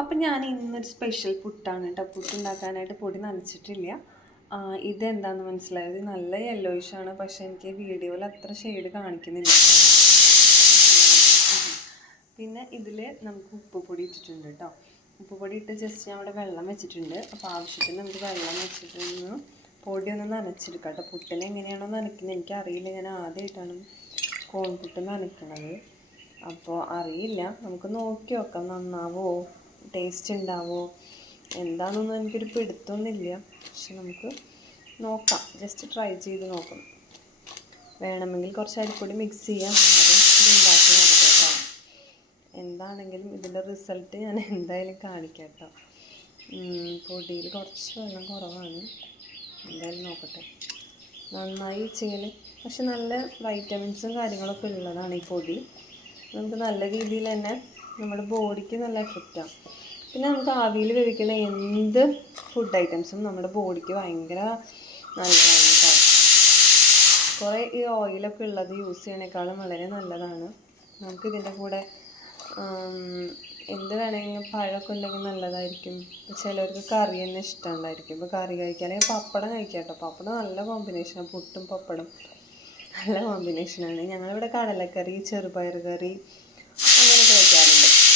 അപ്പം ഞാൻ ഇന്നൊരു സ്പെഷ്യൽ പുട്ടാണ് കേട്ടോ. പുട്ടുണ്ടാക്കാനായിട്ട് പൊടി നനച്ചിട്ടില്ല. ഇതെന്താണെന്ന് മനസ്സിലായത് നല്ല യെല്ലോയിഷാണ്, പക്ഷേ എനിക്ക് വീഡിയോയിൽ അത്ര ഷെയ്ഡ് കാണിക്കുന്നില്ല. പിന്നെ ഇതിൽ നമുക്ക് ഉപ്പുപൊടി ഇട്ടിട്ടുണ്ട് കേട്ടോ. ഉപ്പുപൊടി ഇട്ട് ജസ്റ്റ് ഞാൻ അവിടെ വെള്ളം വെച്ചിട്ടുണ്ട്. അപ്പോൾ ആവശ്യത്തിന് നമുക്ക് വെള്ളം വെച്ചിട്ടൊന്ന് പൊടി ഒന്ന് നനച്ചെടുക്കാം കേട്ടോ. പുട്ടിന് എങ്ങനെയാണോ നനയ്ക്കുന്നത് എനിക്കറിയില്ല, ഞാൻ ആദ്യമായിട്ടാണ് കോൺപുട്ട് നനയ്ക്കണത്. അപ്പോൾ അറിയില്ല, നമുക്ക് നോക്കി നോക്കാം നന്നാവോ, ടേസ്റ്റ് ഉണ്ടാവോ എന്താണെന്നൊന്നും എനിക്കൊരു പിടുത്തമൊന്നുമില്ല. പക്ഷെ നമുക്ക് നോക്കാം, ജസ്റ്റ് ട്രൈ ചെയ്ത് നോക്കാം. വേണമെങ്കിൽ കുറച്ച് അരിപ്പൊടി മിക്സ് ചെയ്യാം. ഇതുണ്ടാക്കി നോക്കാം. എന്താണെങ്കിലും ഇതിൻ്റെ റിസൾട്ട് ഞാൻ എന്തായാലും കാണിക്കാം കേട്ടോ. പൊടിയിൽ കുറച്ച് വെള്ളം കുറവാണ്, എന്തായാലും നോക്കട്ടെ. നന്നായി വെച്ചെങ്കിൽ പക്ഷെ നല്ല വൈറ്റമിൻസും കാര്യങ്ങളൊക്കെ ഉള്ളതാണ് ഈ പൊടി. നമുക്ക് നല്ല രീതിയിൽ തന്നെ നമ്മുടെ ബോഡിക്ക് നല്ല എഫക്റ്റാണ്. പിന്നെ നമുക്ക് ആവിയിൽ വേവിക്കുന്ന എന്ത് ഫുഡ് ഐറ്റംസും നമ്മുടെ ബോഡിക്ക് ഭയങ്കര നല്ലതാണ് കേട്ടോ. കുറേ ഈ ഓയിലൊക്കെ ഉള്ളത് യൂസ് ചെയ്യണേക്കാളും വളരെ നല്ലതാണ്. നമുക്കിതിൻ്റെ കൂടെ എന്ത് വേണമെങ്കിലും പഴമൊക്കെ ഉണ്ടെങ്കിൽ നല്ലതായിരിക്കും. ചിലർക്ക് കറി തന്നെ ഇഷ്ടമുണ്ടായിരിക്കും. ഇപ്പോൾ കറി കഴിക്കുക, അല്ലെങ്കിൽ പപ്പടം കഴിക്കാം കേട്ടോ. പപ്പടം നല്ല കോമ്പിനേഷനാണ്, പുട്ടും പപ്പടം നല്ല കോമ്പിനേഷനാണ്. ഞങ്ങളിവിടെ കടലക്കറി, ചെറുപയർ കറി അങ്ങനെയൊക്കെ